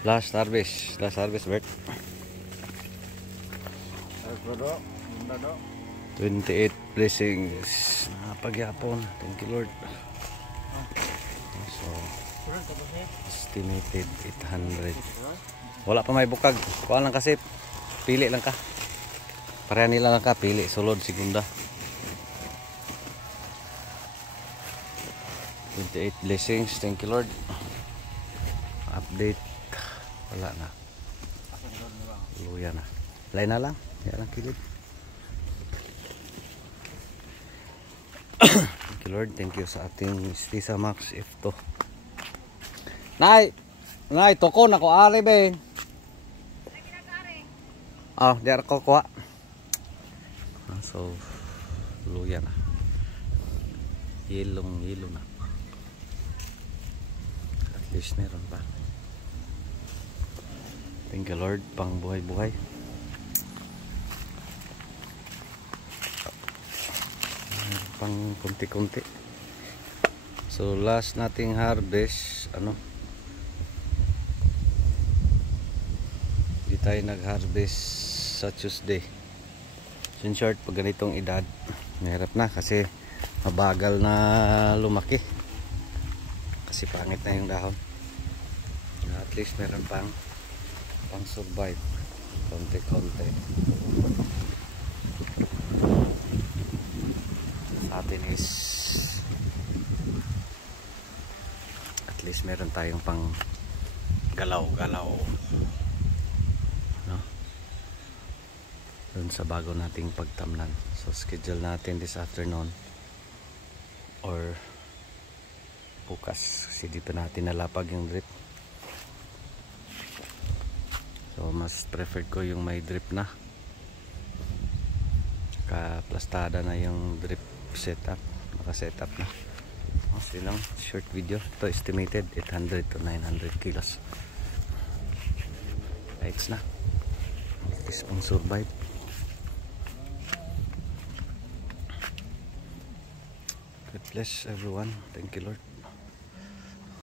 Last harvest Bert. 28 blessings. Napagyapon. Thank you Lord. So estimated 800. Wala pa may bukag. Kuha lang kasi. Pili lang ka. Pareha nila lang ka. Pili. Sulod. Segunda. 28 blessings. Thank you Lord. Update. Wala na. Luya na. Lain na lang. Yan ang kilid. Thank you Lord. Thank you sa ating Stisa Max F2. Nay! Toko na ko ari be. Diyan ko kuha. So, luya na. Yellow na. At least meron pa. Thank you Lord. Pang buhay-buhay. Pang kunti-kunti. So, last nating harvest, Hindi tayo nag-harvest sa Tuesday. In short, pag ganitong edad, mahirap na kasi mabagal na lumaki. Kasi pangit na yung dahon. At least meron pang survive. Konti-konti. Sa atin is at least meron tayong pang galaw-galaw. Doon sa bago nating pagtamnan. So schedule natin this afternoon or bukas kasi dito natin nalapag yung drip. So mas preferred ko yung may drip na. Kaplastada na yung drip setup. Naka-setup na. So lang, short video. Ito estimated 800 to 900 kilos. Lights na. At least pang survive. God bless everyone. Thank you Lord.